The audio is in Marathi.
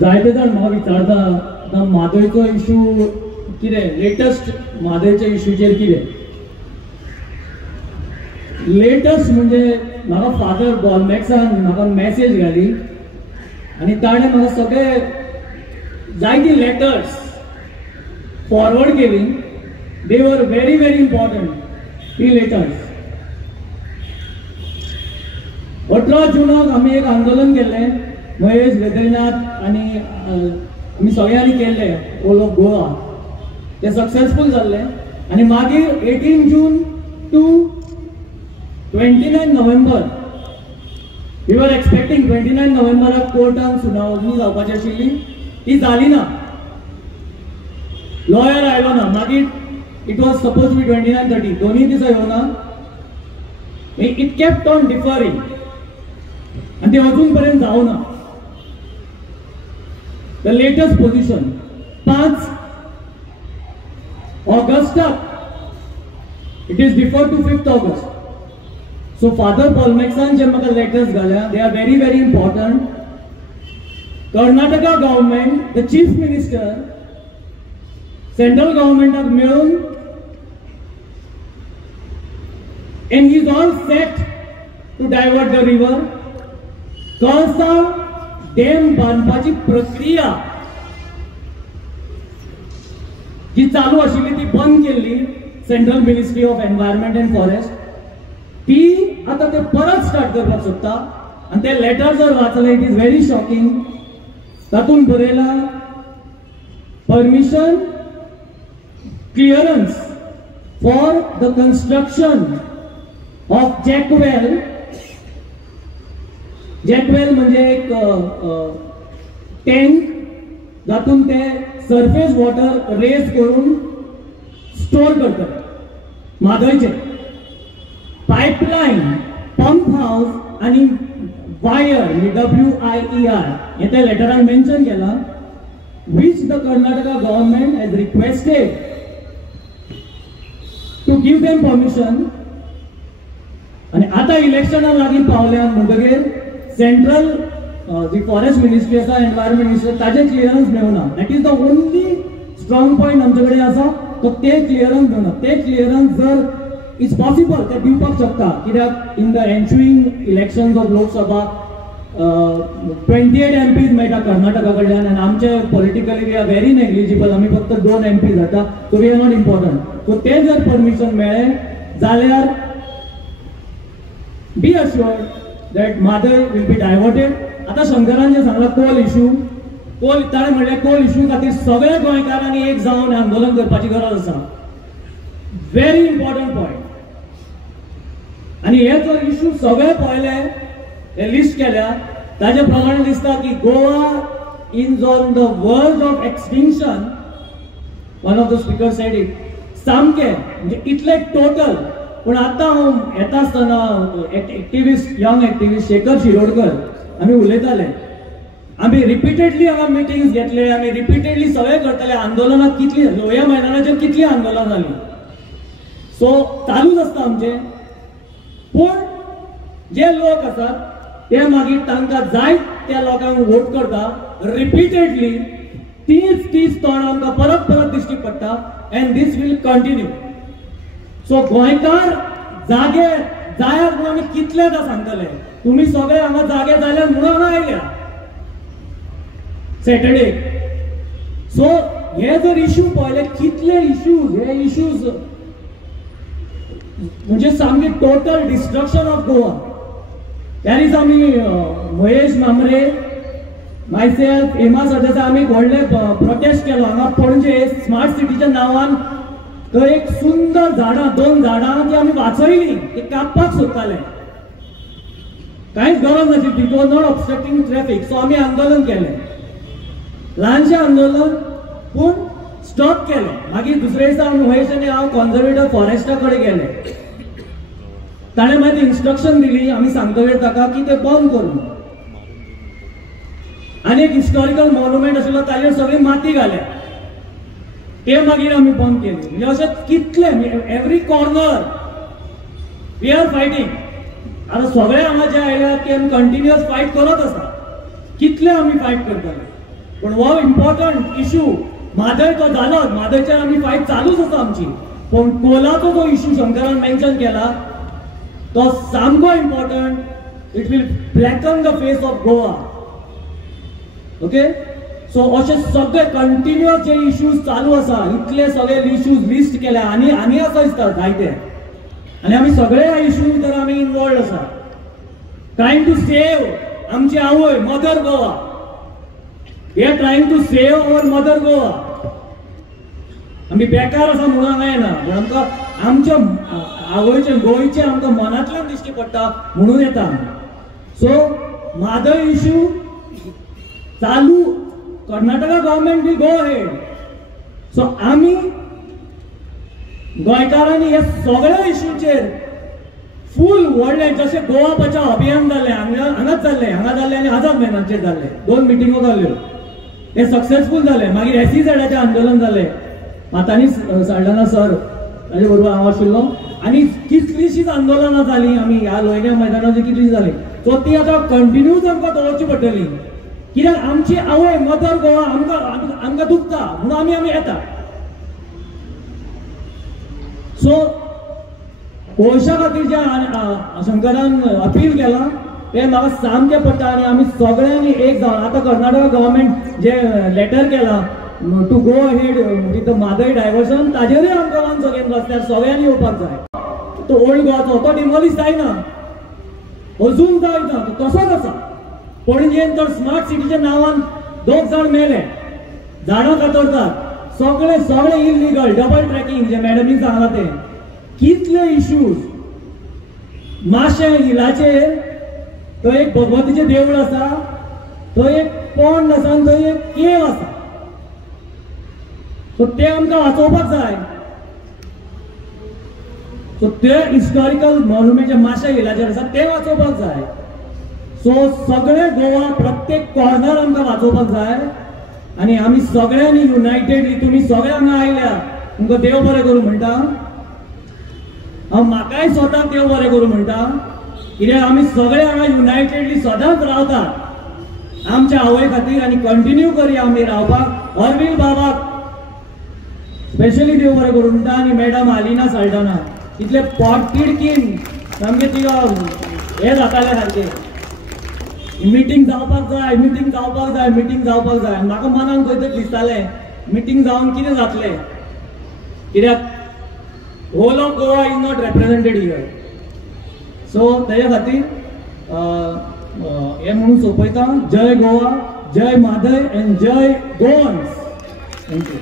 जायते जाण म्हाका विचारता म्हादयचो इशू कितें लेटस्ट म्हादयच्या इशूचेर कितें लेटस्ट म्हणजे म्हाका फादर बॉलमॅक्सान म्हाका मॅसेज घाली आनी ताणें म्हाका सगळे जायती लेटर्स फॉरवर्ड केली. They are very very important ही लेटर्स. 18 जूनाक आमी एक आंदोलन केल्लें महेश वेद्रीनाथ आनी आमी सगळ्यांनी केल्लें ऑल ऑफ गोवा. तें सक्सेसफूल जाल्लें आनी मागीर 18 June to 29 November we are expecting 29 नोव्हेंबराक कोर्टान सुनावणी जावपाची आशिल्ली. ती जाली ना. लॉयर आयलो ना. मागीर it was suppose to be 29-30 दोनूय दिसा येवना. इट केप्ट ऑन डिफरिंग आनी ते अजून पर्यंत जावना. द लेटेस्ट पोजिशन 5 ऑगस्टाक it is deferred to 5th August. So father बॉलमॅक्सान जे म्हाका लेटर्स घाल्या they are very very important. Karnataka government the chief minister central गव्हर्नमेंटाक मेळून and he is all set to divert the river. कळसा डॅम बांदपाची प्रक्रिया जी चालू आशिल्ली ती बंद केल्ली central ministry of environment and forest. ती आता ते परत स्टार्ट करपाक सोदता आनी ते लेटर जर वाचले इट इज व्हेरी शॉकिंग. तातूंत बरयला permission clearance for the construction of jack well. Jack well म्हणजे एक टँक जातून ते सरफेस वॉटर रेज करून स्टोर करतात. म्हादयचे पाइपलाइन पंप हाऊस आणि वायर WIER हे त्या लेटरान मेन्शन केला. which the Karnataka government has requested to give them permission. आणि आता इलेक्शना लागीं पावल्या म्हणटकीर सेंट्रल जी फॉरेस्ट मिनिस्ट्री आसा एनवायरमेंट मिनिस्ट्री ताजे क्लियरन्स मेळना. That is the only strong point आमचे कडेन आसा तो ते क्लियरन्स मेळना. ते क्लियरन्स जर इट्स पॉसिबल ते दिवपाक शकता कित्याक in the ensuing elections of Lok Sabha 28 MPs मेळटा कर्नाटका कडल्यान आनी आमचे politically we are very negligible. आमी फक्त 2 MPs जाता so we are not important. So ते जर परमिशन मेळ्ळें जाल्यार be assured that Mhadei will be diverted. आता शंकरान जे सांगला कोल इशू कोल ताणें म्हणलें कोल इशू खातीर सगळे गोंयकारांनी एक जावन आंदोलन करपाची गरज आसा. Very important point. आनी हे जर इशू सगळे पळयले हे लिस्ट केल्या ताजे प्रमाणे दिसता की गोवा इज ऑन द वर्ज of extinction. One of the speaker sed it. सामके म्हणजे इतले टोटल. पण आता हांव येता आसतना activist young activist Shekhar Shirodkar आमी उलयताले. आमी रिपिटेडली हांगा मिटिंग्स घेतले. आमी रिपिटेडली सगळे करताले आंदोलनां कितली लोहया मैदानाचेर कितली आंदोलनां जाली. सो चालूच आसता आमचे. पूण जे लोक आसात ते मागीर तांकां जाय त्या लोकांक वोट करता. रिपिटेडली तीच तोंड आमकां परत परत दिश्टी पडटा and this will continue. So गोंयकार जागे जायात म्हणून आमी कितलेदा सांगतले. तुमी सगळे हांगा जागे जाल्यार म्हणून हांगा आयल्या सॅटर्डे. सो हे जर इशू पळयले कितले इशूज हे इशूज म्हणजे सामके टोटल डिस्ट्रक्शन ऑफ गोवा. त्या दिसा आमी महेश मामरे मायसेल्फ हेमा सरदेसाय आमी व्हडले प्रोटेस्ट केलो हांगा पणजे स्मार्ट सिटीच्या नांवान. थंय एक सुंदर झाडां 2 झाडां ती आमी वाचयली ती कापपाक सोदताले. कांयच गरज नाशिल्ली. It was not obstructing traffic. So आमी आंदोलन केलें ल्हानशें आंदोलन पूण स्टॉप केलें. मागीर दुसरे दिसा महेश आनी हांव कॉन्झर्वेटर फॉरेस्टा कडेन गेले. ताणें मागीर इन्स्ट्रक्शन दिली आमी सांगतले ताका की ते बंद करून. आनी एक हिस्टॉरिकल मॉन्युमेंट आशिल्लो ताजेर सगळी माती घाल्या. ते मागीर आमी बंद केली. म्हणजे अशें कितले every corner we are fighting. आता सगळे हांगा जे आयल्यात की आमी कंटिन्युअस फायट करत आसा. कितले आमी फायट करतले. पण हो इम्पॉर्टंट इश्यू म्हादय तो जालो, म्हादयचेर आमी फायट चालूच आसा आमची, पण कोलाचो जो इश्यू शंकरान मेन्शन केला तो सामको important. It will blacken the face of Goa. Okay, so अशे सगळे कंटिन्युअस जे इश्यूज चालू आसा, इतले सगळे इश्यूज लिस्ट केल्या आनी आसा दिसता जायते, आनी आमी सगळे ह्या इश्यू भितर आमी इन्वॉल्ड आसा. ट्रायंग टू सेव आमची आवय mother Goa. We are trying to save our mother Goa. आमी बेकार आसा म्हणून हांगा येना, पण आमकां आमच्या आवयचे गोंयचे आमकां मनांतल्यान दिश्टी पडटा म्हणून येता. सो म्हादय इश्यू चालू, Karnataka government will go ahead. So आमी गोंयकारांनी हे सगळ्या इश्यूचेर फूल व्हडले, जशें गोवा बचाव अभियान जाल्लें हांगाच जाल्लें, हांगा जाल्लें आनी आझाद मैदानाचेर जाल्लें, 2 मिटिंगो जाल्ल्यो, हे सक्सेसफूल जालें. मागीर SEZचें आंदोलन जालें, मातानी साल्ढाणा सर ताजे बरोबर हांव आशिल्लो, आनी कितलींशींच आंदोलनां जालीं आमी ह्या लोयण्या मैदानाचेर कितलींशीं जालीं. सो ती आतां कंटिन्यूच आमकां दवरची पडटली, कित्याक आमची आवय मदर गोवा आमकां दुखता म्हणून आमी येता. सो गोंयच्या खातीर जे शंकरान अपील केला ते म्हाका सामकें पडटा, आनी आमी सगळ्यांनी एक जावन आतां कर्नाटका गव्हर्नमेंट जे लेटर केला to go ahead with the Mhadei diversion, ताजेरूय आमकां वन्स अगेन रस्त्यार सगळ्यांनी येवपाक जाय. तो ओल्ड गोवाचो तो डिमॉलिश जायना, अजून जायना, तो तसोच आसा. पणजेन तर स्मार्ट सिटीच्या नांवान 2 जाण मेले, झाडां कातरतात, सगळे इलिगल, डबल ट्रॅकिंग जे मॅडमीन सांगला ते, कितले इश्यूज. माशे हिलाचेर तो एक भगवतीचें देवूळ आसा, तो एक पोंड आसा, आनी थंय एक केव आसा. सो ते आमकां वाचोवपाक जाय. सो ते हिस्टॉरिकल मॉन्युमेंट जे माशे हिलाचेर आसा ते वाचोवपाक जाय. सो सगळे गोवा प्रत्येक कॉर्नर आमकां वाचोवपाक जाय, आनी आमी सगळ्यांनी युनायटेडली, तुमी सगळे हांगा आयल्या, तुमकां देव बरें करूं म्हणटा. हांव म्हाकाय स्वताक देव बरें करूं म्हणटा, कित्याक आमी सगळे हांगा युनायटेडली सदांच रावतात आमच्या आवय खातीर, आनी कंटिन्यू करया आमी रावपाक. अरविंद बाबाक स्पेशली देव बरें करूं म्हणटा, आनी मॅडम आलिना साल्ढाणा इतले पोटतिडकीन सामकें तिका हे जातालें सारकें. मिटींग जावपाक जाय, मिटींग जावपाक जाय, मिटींग जावपाक जाय. म्हाका मनान खंय तरी दिसतालें मिटींग जावन कितें जातलें, कित्याक whole of Goa is not represented here. So तेच्या खातीर हे म्हणून सोंपयता. जय गोवा, जय म्हादय, एंड जय गोवन्स. थँक्यू.